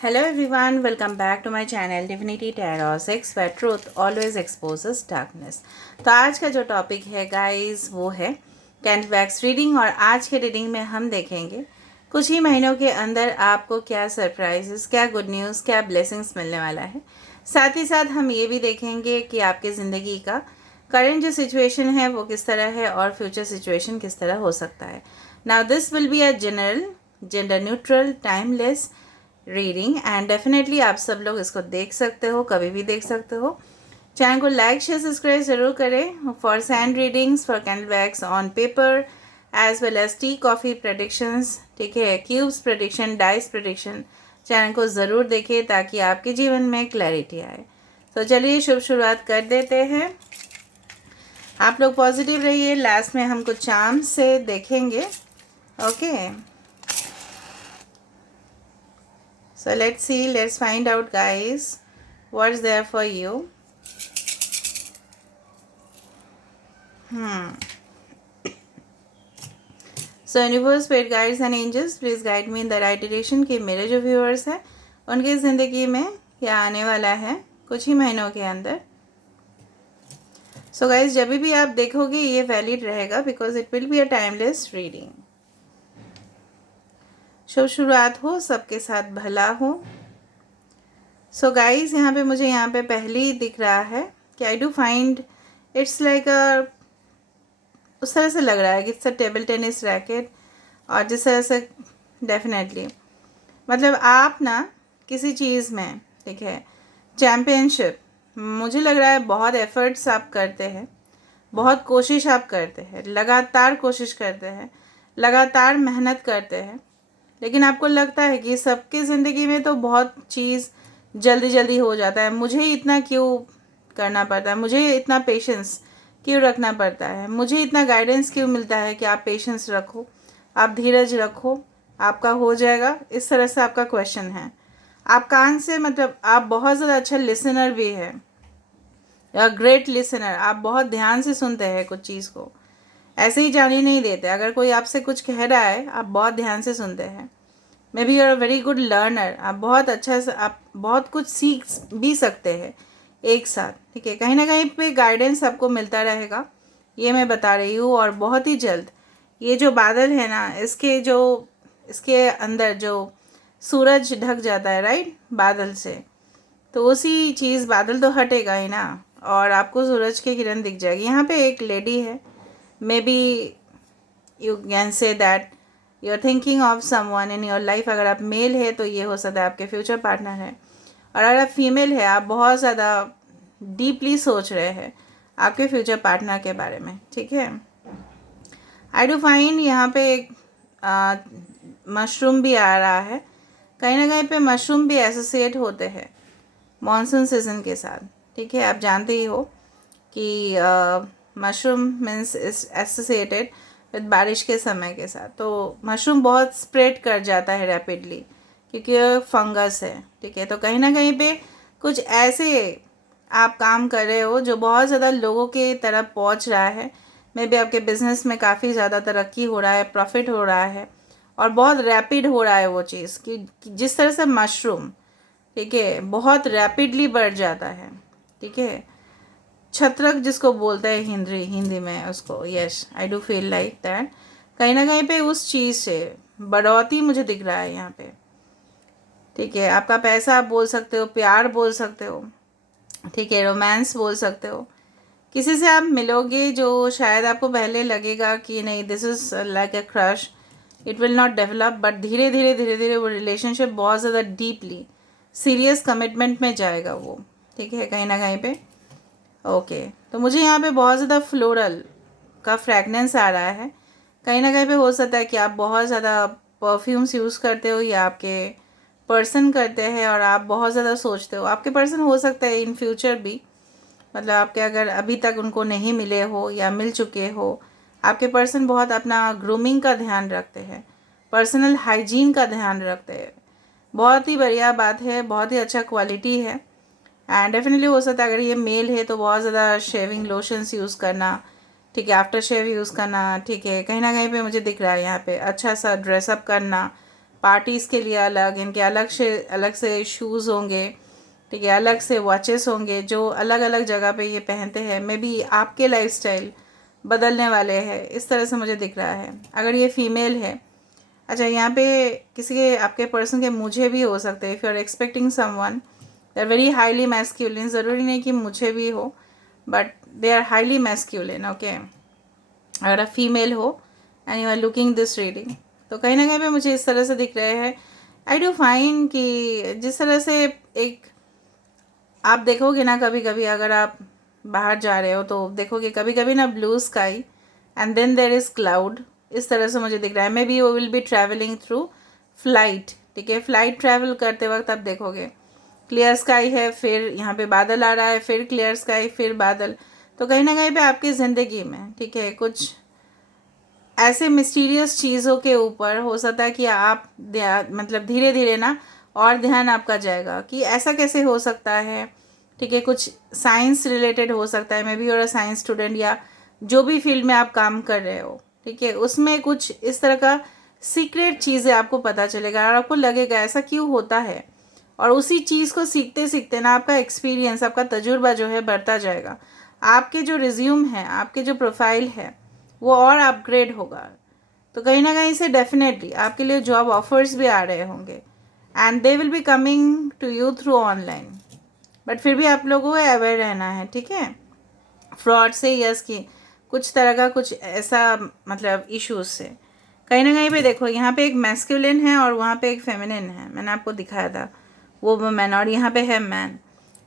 Hello everyone, welcome back to my channel Divinity Tarot 6 where truth always exposes darkness। तो आज का जो topic है गाइस वो है कैंडल वैक्स रीडिंग। और आज के रीडिंग में हम देखेंगे कुछ ही महीनों के अंदर आपको क्या सरप्राइजेस, क्या गुड न्यूज़, क्या ब्लेसिंग्स मिलने वाला है। साथ ही साथ हम ये भी देखेंगे कि आपकी ज़िंदगी का करंट जो सिचुएशन है वो किस तरह है और फ्यूचर सिचुएशन किस तरह हो सकता है। Now this will be a general, gender neutral, timeless reading and definitely आप सब लोग इसको देख सकते हो, कभी भी देख सकते हो। चैनल को लाइक शेयर सब्सक्राइब ज़रूर करें for sand readings, for candle wax on paper as well as tea coffee predictions, ठीक है, cubes prediction, dice prediction. Channel को ज़रूर देखें ताकि आपके जीवन में क्लैरिटी आए। तो चलिए शुभ शुरुआत कर देते हैं। आप लोग पॉजिटिव रहिए। लास्ट में हम कुछ चार्म से देखेंगे। Okay, so let's find out guys what's there for you. So universe, spirit guides and angels, please guide me in the right direction कि मेरे जो व्यूअर्स हैं उनकी ज़िंदगी में क्या आने वाला है कुछ ही महीनों के अंदर। सो गाइज जब भी आप देखोगे ये वैलिड रहेगा because it will be a timeless reading. शुभ शुरुआत हो, सबके साथ भला हो। सो गाइज यहाँ पे मुझे यहाँ पे पहली दिख रहा है कि आई डू फाइंड इट्स लाइक अ, उस तरह से लग रहा है कि it's a table tennis racket. और जिस तरह से डेफिनेटली मतलब आप ना किसी चीज़ में, ठीक है, चैम्पियनशिप, मुझे लग रहा है बहुत एफर्ट्स आप करते हैं, बहुत कोशिश आप करते हैं, लगातार कोशिश करते हैं, लगातार मेहनत करते हैं, लेकिन आपको लगता है कि सबकी ज़िंदगी में तो बहुत चीज़ जल्दी जल्दी हो जाता है, मुझे इतना क्यों करना पड़ता है, मुझे इतना पेशेंस क्यों रखना पड़ता है, मुझे इतना गाइडेंस क्यों मिलता है कि आप पेशेंस रखो, आप धीरज रखो, आपका हो जाएगा। इस तरह से आपका क्वेश्चन है। आप कान से मतलब आप बहुत ज़्यादा अच्छा लिसनर भी है, ग्रेट लिसनर। आप बहुत ध्यान से सुनते हैं कुछ चीज़ को, ऐसे ही जाने नहीं देते। अगर कोई आपसे कुछ कह रहा है आप बहुत ध्यान से सुनते हैं। Maybe you are a very good learner. आप बहुत अच्छा से आप बहुत कुछ सीख भी सकते हैं एक साथ, ठीक है। कहीं ना कहीं पे गाइडेंस आपको मिलता रहेगा, ये मैं बता रही हूँ। और बहुत ही जल्द ये जो बादल है ना, इसके अंदर जो सूरज ढक जाता है राइट बादल से, तो उसी चीज़, बादल तो हटेगा ही ना और आपको सूरज की किरण दिख जाएगी। यहाँ पे एक लेडी है, maybe you can say that you are thinking of someone in your life. अगर आप मेल है तो ये हो सकता है आपके फ्यूचर पार्टनर है, और अगर आप फीमेल है आप बहुत ज़्यादा डीपली सोच रहे हैं आपके फ्यूचर पार्टनर के बारे में, ठीक है। आई डू फाइंड यहाँ पे एक मशरूम भी आ रहा है। कहीं ना कहीं पे मशरूम भी एसोसिएट होते हैं मॉनसून सीजन के साथ, ठीक है। आप जानते ही हो कि mushroom means is associated with बारिश के समय के साथ। तो मशरूम बहुत स्प्रेड कर जाता है रैपिडली क्योंकि ये फंगस है, ठीक है। तो कहीं ना कहीं पे कुछ ऐसे आप काम कर रहे हो जो बहुत ज़्यादा लोगों के तरफ पहुंच रहा है। मे बी आपके बिजनेस में काफ़ी ज़्यादा तरक्की हो रहा है, प्रॉफिट हो रहा है और बहुत रैपिड हो रहा है वो चीज़ कि जिस तरह से मशरूम, ठीक है, बहुत रैपिडली बढ़ जाता है, ठीक है। छत्रक जिसको बोलते हैं हिंदी में उसको, yes I do feel like that. कहीं ना कहीं पे उस चीज़ से बढ़ोतरी मुझे दिख रहा है यहाँ पे, ठीक है। आपका पैसा आप बोल सकते हो, प्यार बोल सकते हो, ठीक है, रोमांस बोल सकते हो। किसी से आप मिलोगे जो शायद आपको पहले लगेगा कि नहीं this is like a crush, it will not develop, but धीरे धीरे वो रिलेशनशिप बहुत ज़्यादा डीपली सीरियस कमिटमेंट में जाएगा वो, ठीक है, कहीं ना कहीं पे। ओके, तो मुझे यहाँ पे बहुत ज़्यादा फ्लोरल का फ्रेगनेंस आ रहा है। कहीं ना कहीं पे हो सकता है कि आप बहुत ज़्यादा परफ्यूम्स यूज़ करते हो या आपके पर्सन करते हैं और आप बहुत ज़्यादा सोचते हो। आपके पर्सन हो सकता है इन फ्यूचर भी, मतलब आपके अगर अभी तक उनको नहीं मिले हो या मिल चुके हो, आपके पर्सन बहुत अपना ग्रूमिंग का ध्यान रखते हैं, पर्सनल हाइजीन का ध्यान रखते हैं। बहुत ही बढ़िया बात है, बहुत ही अच्छा क्वालिटी है। एंड डेफिनेटली हो सकता है अगर ये मेल है तो बहुत ज़्यादा शेविंग लोशंस यूज़ करना, ठीक है, आफ्टर शेव यूज़ करना, ठीक है। कहीं ना कहीं पे मुझे दिख रहा है यहाँ पे अच्छा सा ड्रेसअप करना, पार्टीज़ के लिए अलग, इनके अलग से शूज़ होंगे, ठीक है, अलग से वॉचेस होंगे जो अलग अलग जगह पे ये पहनते हैं। मे बी आपके लाइफस्टाइल बदलने वाले हैं, इस तरह से मुझे दिख रहा है। अगर ये फीमेल है, अच्छा यहाँ पे किसी के आपके पर्सन के मुझे भी हो सकते हैं। If you are expecting someone they are very highly masculine, ज़रूरी नहीं कि मुझे भी हो, but they are highly masculine, okay. अगर आप फीमेल हो and you are looking this reading, तो कहीं ना कहीं पे मुझे इस तरह से दिख रहे हैं। आई डू फाइंड कि जिस तरह से एक आप देखोगे ना, कभी कभी अगर आप बाहर जा रहे हो तो देखोगे कभी कभी ना blue sky and then there is cloud, इस तरह से मुझे दिख रहा है। मे बी वो will be travelling through flight, ठीक है। फ्लाइट ट्रैवल करते वक्त आप देखोगे क्लियर स्काई है, फिर यहाँ पे बादल आ रहा है, फिर क्लियर स्काई, फिर बादल। तो कहीं ना कहीं पे आपकी ज़िंदगी में, ठीक है, कुछ ऐसे मिस्टीरियस चीज़ों के ऊपर हो सकता है कि आप मतलब धीरे धीरे ना और ध्यान आपका जाएगा कि ऐसा कैसे हो सकता है, ठीक है। कुछ साइंस रिलेटेड हो सकता है, मे बी और साइंस स्टूडेंट या जो भी फील्ड में आप काम कर रहे हो, ठीक है, उसमें कुछ इस तरह का सीक्रेट चीज़ें आपको पता चलेगा और आपको लगेगा ऐसा क्यों होता है। और उसी चीज़ को सीखते सीखते ना आपका एक्सपीरियंस, आपका तजुर्बा जो है बढ़ता जाएगा। आपके जो रिज्यूम है, आपके जो प्रोफाइल है, वो और अपग्रेड होगा। तो कहीं ना कहीं से डेफिनेटली आपके लिए जॉब ऑफर्स भी आ रहे होंगे and they will be coming to you through online. But फिर भी आप लोगों को अवेयर रहना है, ठीक है, फ्रॉड से, यस की कुछ तरह का कुछ ऐसा मतलब इश्यूज से। कहीं ना कहीं पे देखो यहाँ पे एक मैस्कुलिन है और वहाँ पे एक फेमिनिन है, मैंने आपको दिखाया था वो वुमेन, और यहाँ पे है मैन।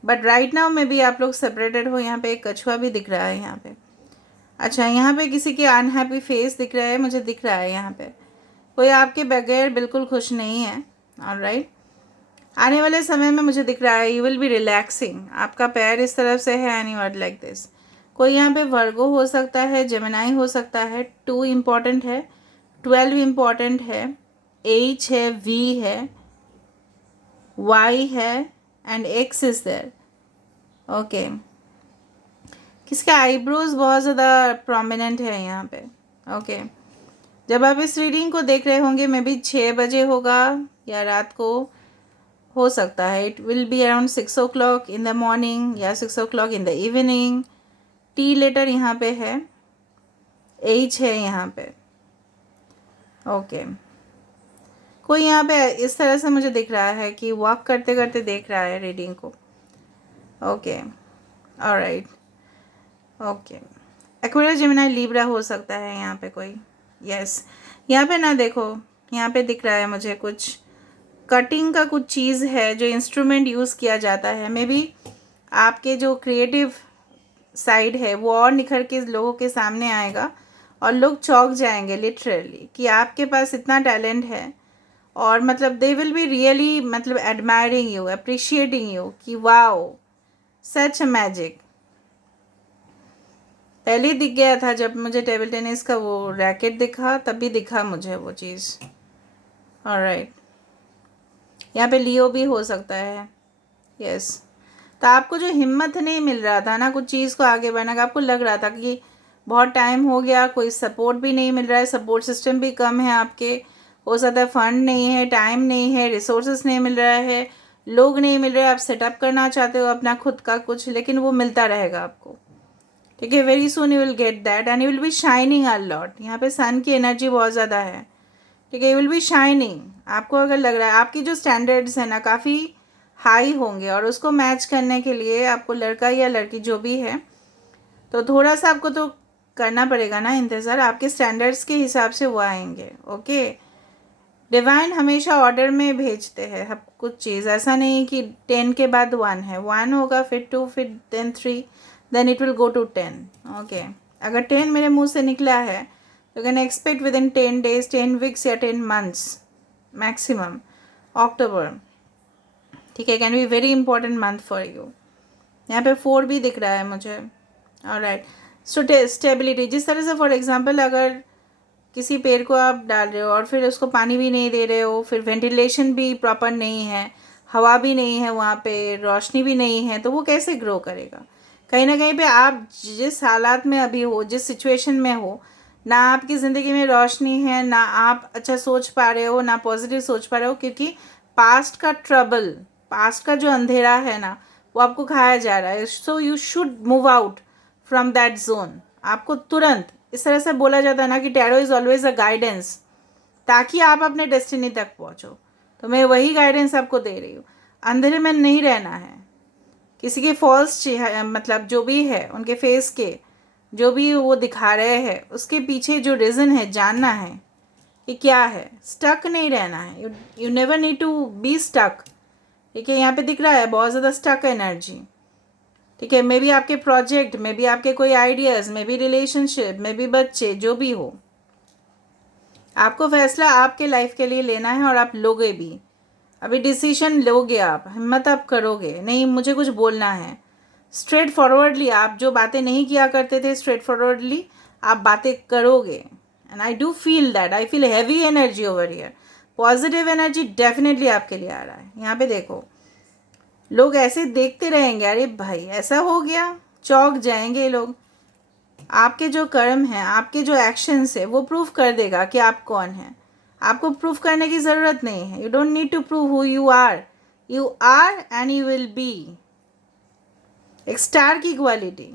बट राइट नाउ में भी आप लोग सेपरेटेड हो। यहाँ पे एक कछुआ भी दिख रहा है यहाँ पे। अच्छा, यहाँ पे किसी के अनहैप्पी फेस दिख रहा है, मुझे दिख रहा है यहाँ पे कोई आपके बगैर बिल्कुल खुश नहीं है। ऑलराइट, आने वाले समय में मुझे दिख रहा है यू विल बी रिलैक्सिंग, आपका पैर इस तरफ से है and you are like this. कोई यहाँ पे वर्गो हो सकता है, जेमिनाई हो सकता है। 2 इम्पॉर्टेंट है, 12 इम्पॉर्टेंट है, H है, V है, Y है and X is there, okay. किसके आईब्रोज बहुत ज़्यादा प्रोमिनेंट है यहाँ पे, ओके। जब आप इस रीडिंग को देख रहे होंगे मे बी 6 बजे होगा या रात को हो सकता है। It will be around 6 o'clock in the morning या 6 o'clock in the evening. T letter यहाँ पे है, H है यहाँ पे, ओके। कोई यहाँ पे इस तरह से मुझे दिख रहा है कि वॉक करते करते देख रहा है रीडिंग को, okay. Alright, okay. Aquarius, Gemini, Libra हो सकता है यहाँ पे कोई, यस। यहाँ पे ना देखो, यहाँ पे दिख रहा है मुझे कुछ कटिंग का कुछ चीज़ है जो इंस्ट्रूमेंट यूज़ किया जाता है। मे बी आपके जो क्रिएटिव साइड है वो और निखर के लोगों के सामने आएगा और लोग चौंक जाएंगे लिटरली कि आपके पास इतना टैलेंट है। और मतलब दे विल बी रियली मतलब एडमायरिंग यू, अप्रिशिएटिंग यू कि वाओ सच अ मैजिक। पहले ही दिख गया था जब मुझे टेबल टेनिस का वो रैकेट दिखा, तब भी दिखा मुझे वो चीज़। ऑलराइट, यहाँ पे लियो भी हो सकता है, यस। तो आपको जो हिम्मत नहीं मिल रहा था ना कुछ चीज़ को आगे बढ़ने का, आपको लग रहा था कि बहुत टाइम हो गया, कोई सपोर्ट भी नहीं मिल रहा है, सपोर्ट सिस्टम भी कम है आपके, हो सकता है फंड नहीं है, टाइम नहीं है, रिसोर्सेज नहीं मिल रहा है, लोग नहीं मिल रहे, आप सेटअप करना चाहते हो अपना खुद का कुछ, लेकिन वो मिलता रहेगा आपको, ठीक है। Very soon you will get that and you will B shining a lot. यहाँ पे सन की एनर्जी बहुत ज़्यादा है, ठीक है। You will B shining. आपको अगर लग रहा है आपकी जो स्टैंडर्ड्स है ना काफ़ी हाई होंगे और उसको मैच करने के लिए आपको लड़का या लड़की जो भी है तो थोड़ा सा आपको तो करना पड़ेगा ना इंतज़ार, आपके स्टैंडर्ड्स के हिसाब से वो आएंगे, ओके। डिवाइन हमेशा ऑर्डर में भेजते हैं हम कुछ चीज़, ऐसा नहीं कि 10 के बाद 1 है, 1 होगा फिर 2 फिर then 3 then it will go to 10, okay. अगर 10 मेरे मुंह से निकला है तो can expect within 10 days, 10 weeks या 10 months मैक्सिमम, अक्टूबर, ठीक है, can be very important month for you. यहाँ पे 4 भी दिख रहा है मुझे, ऑलराइट। सो स्टेबिलिटी, जिस तरह से फॉर एग्जांपल अगर किसी पेड़ को आप डाल रहे हो और फिर उसको पानी भी नहीं दे रहे हो, फिर वेंटिलेशन भी प्रॉपर नहीं है, हवा भी नहीं है वहाँ पे, रोशनी भी नहीं है, तो वो कैसे ग्रो करेगा। कहीं ना कहीं पे आप जिस हालात में अभी हो, जिस सिचुएशन में हो, ना आपकी ज़िंदगी में रोशनी है, ना आप अच्छा सोच पा रहे हो, ना पॉजिटिव सोच पा रहे हो, क्योंकि पास्ट का ट्रबल, पास्ट का जो अंधेरा है ना, वो आपको खाया जा रहा है। So you should move out from that zone. आपको तुरंत, इस तरह से बोला जाता है ना कि tarot is always a guidance, ताकि आप अपने डेस्टिनी तक पहुँचो। तो मैं वही गाइडेंस आपको दे रही हूँ। अंधेरे में नहीं रहना है, किसी के फॉल्स मतलब जो भी है उनके फेस के जो भी वो दिखा रहे हैं उसके पीछे जो रीज़न है जानना है कि क्या है। स्टक नहीं रहना है, you never need to be stuck. ठीक है, यहाँ पे दिख रहा है बहुत ज़्यादा स्टक एनर्जी। ठीक है, मे बी आपके प्रोजेक्ट, मे बी आपके कोई ideas, maybe relationship, maybe बच्चे, जो भी हो, आपको फैसला आपके लाइफ के लिए लेना है और आप लोगे भी। अभी डिसीजन लोगे, आप हिम्मत आप करोगे, नहीं मुझे कुछ बोलना है। स्ट्रेट फॉरवर्डली आप जो बातें नहीं किया करते थे, स्ट्रेट फॉरवर्डली आप बातें करोगे। And I do feel that, I feel heavy energy over here. Positive energy definitely आपके लिए आ रहा है। यहाँ पे देखो, लोग ऐसे देखते रहेंगे, अरे भाई ऐसा हो गया, चौंक जाएंगे लोग। आपके जो कर्म हैं, आपके जो एक्शंस है, वो प्रूफ कर देगा कि आप कौन हैं। आपको प्रूफ करने की ज़रूरत नहीं है। You don't need to prove who you are. You are and you will be. एक स्टार की क्वालिटी।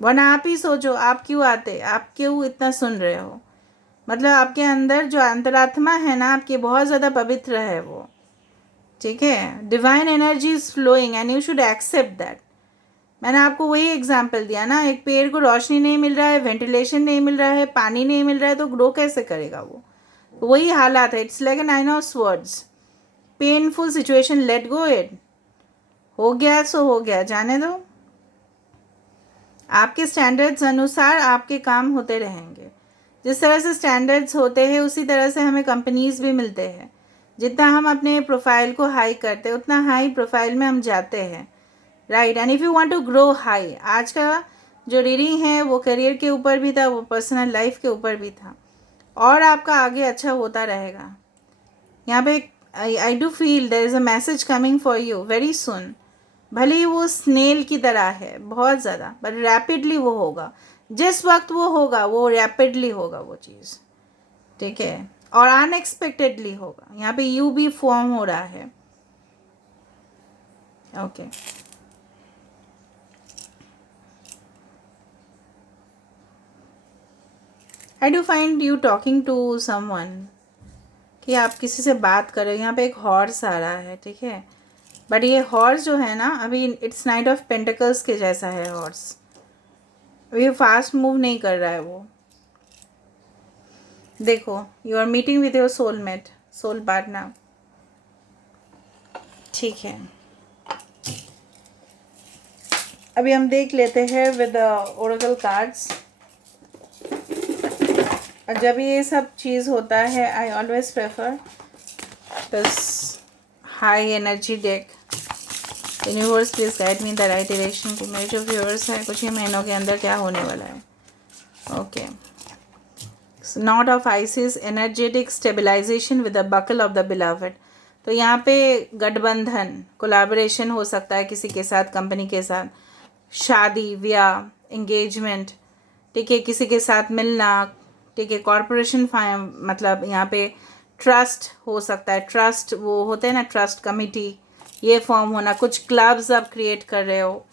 वरना आप ही सोचो, आप क्यों आते, आप क्यों इतना सुन रहे हो। मतलब आपके अंदर जो अंतरात्मा है ना आपकी, बहुत ज़्यादा पवित्र है वो। ठीक है, divine energy is flowing and you should accept that. मैंने आपको वही एग्जाम्पल दिया ना, एक पेड़ को रोशनी नहीं मिल रहा है, वेंटिलेशन नहीं मिल रहा है, पानी नहीं मिल रहा है, तो ग्रो कैसे करेगा वो। वही हालात है। It's like a 9 of swords. Painful situation, let go it. हो गया सो हो गया, जाने दो। आपके स्टैंडर्ड्स अनुसार आपके काम होते रहेंगे। जिस तरह से स्टैंडर्ड्स होते हैं उसी तरह से हमें कंपनीज भी मिलते हैं। जितना हम अपने प्रोफाइल को हाई करते हैं उतना हाई प्रोफाइल में हम जाते हैं, right. And if you want to grow high, आज का जो रीडिंग है वो करियर के ऊपर भी था, वो पर्सनल लाइफ के ऊपर भी था, और आपका आगे अच्छा होता रहेगा। यहाँ पे I do feel there is a message coming for you very soon. भले ही वो स्नेल की तरह है बहुत ज़्यादा, बट रैपिडली वो होगा। जिस वक्त वो होगा वो रैपिडली होगा वो चीज़। ठीक है, और अनएक्सपेक्टेडली होगा। यहाँ पे यू भी फॉर्म हो रहा है। Okay I do find you talking to someone, कि आप किसी से बात कर रहे हो। यहाँ पे एक हॉर्स आ रहा है, ठीक है, बट ये हॉर्स जो है ना अभी इट्स नाइट ऑफ पेंटिकल्स के जैसा है हॉर्स। अभी फास्ट मूव नहीं कर रहा है वो। देखो, you are meeting with your soulmate, soul partner. ठीक है, अभी हम देख लेते हैं विद ओरेकल कार्ड्स। और जब ये सब चीज़ होता है I always prefer this high energy deck. Universe please guide me the right direction. कि मेरे जो व्यूअर्स हैं कुछ ही महीनों के अंदर क्या होने वाला है। Okay, knot of Isis, energetic stabilisation with the buckle of the beloved. तो यहाँ पे गठबंधन, कोलैबोरेशन हो सकता है किसी के साथ, कंपनी के साथ, शादी ब्याह, एंगेजमेंट, ठीक है, किसी के साथ मिलना, ठीक है, कॉरपोरेशन मतलब यहाँ पे ट्रस्ट हो सकता है। ट्रस्ट वो होते हैं ना, ट्रस्ट कमिटी, ये फॉर्म होना। कुछ क्लब्स आप क्रिएट कर रहे हो,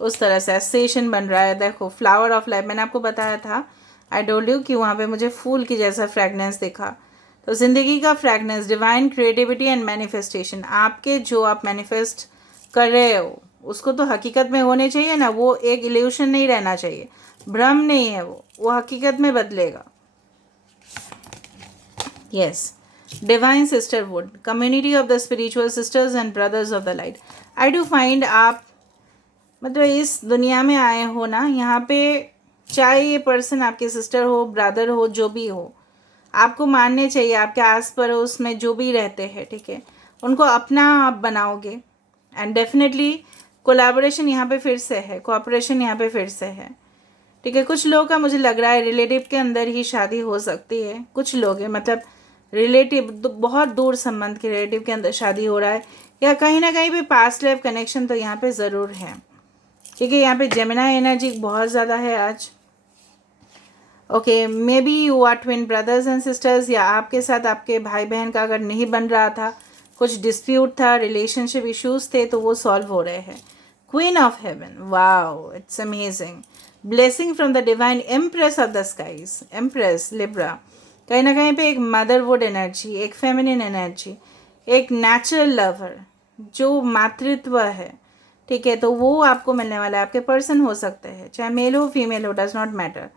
उस तरह से एसोसिएशन बन रहा है। देखो, फ्लावर ऑफ लाइफ मैंने आपको बताया था, आई टोल्ड यू कि वहाँ पे मुझे फूल की जैसा फ्रैगनेंस दिखा। तो ज़िंदगी का फ्रैगनेंस, डिवाइन क्रिएटिविटी एंड मैनिफेस्टेशन। आपके जो आप मैनिफेस्ट कर रहे हो उसको तो हकीकत में होने चाहिए ना। वो एक इल्यूशन नहीं रहना चाहिए, भ्रम नहीं है वो हकीकत में बदलेगा। Yes, divine sisterhood, community of the spiritual sisters and brothers of the light. I do find आप मतलब इस दुनिया में आए हो ना, यहाँ पे चाहे ये पर्सन आपके सिस्टर हो, ब्रदर हो, जो भी हो, आपको मानने चाहिए। आपके आस पड़ोस में जो भी रहते हैं, ठीक है, उनको अपना आप बनाओगे। एंड डेफिनेटली कोलैबोरेशन यहाँ पे फिर से है, कोऑपरेशन यहाँ पे फिर से है। ठीक है, कुछ लोगों का मुझे लग रहा है रिलेटिव के अंदर ही शादी हो सकती है। कुछ लोग हैं मतलब रिलेटिव, बहुत दूर संबंध के रिलेटिव के अंदर शादी हो रहा है, या कहीं ना कहीं भी पास्ट लाइफ कनेक्शन तो यहाँ पे ज़रूर है। क्योंकि यहाँ पे जेमिनी एनर्जी बहुत ज़्यादा है आज। Okay, maybe you are twin brothers and sisters, या आपके साथ आपके भाई बहन का अगर नहीं बन रहा था, कुछ डिस्प्यूट था, रिलेशनशिप इश्यूज थे, तो वो सॉल्व हो रहे हैं। Queen of heaven, wow, it's amazing. Blessing from the divine empress of the skies, empress Libra, कहीं ना कहीं पे एक मदरवुड एनर्जी, एक फेमिनिन एनर्जी, एक नेचुरल लवर, जो मातृत्व है, ठीक है, तो वो आपको मिलने वाला है। आपके पर्सन हो सकते हैं, चाहे मेल हो फीमेल हो, डज नॉट मैटर,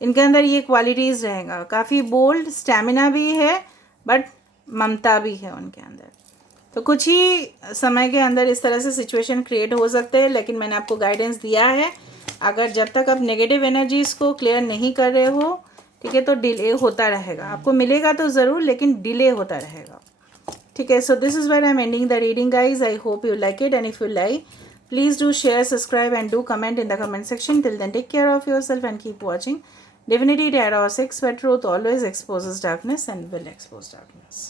इनके अंदर ये क्वालिटीज़ रहेगा। काफ़ी बोल्ड, स्टैमिना भी है, बट ममता भी है उनके अंदर। तो कुछ ही समय के अंदर इस तरह से सिचुएशन क्रिएट हो सकते हैं, लेकिन मैंने आपको गाइडेंस दिया है। अगर जब तक आप नेगेटिव एनर्जीज़ को क्लियर नहीं कर रहे हो, ठीक है, तो डिले होता रहेगा। आपको मिलेगा तो ज़रूर, लेकिन डिले होता रहेगा, ठीक है। So this is where I am ending the reading guys. I hope you like it, and if you like, please do share, subscribe and do comment in the comment section. Till then, take care of yourself and keep watching Divinity Tarot 6, where truth always exposes darkness and will expose darkness.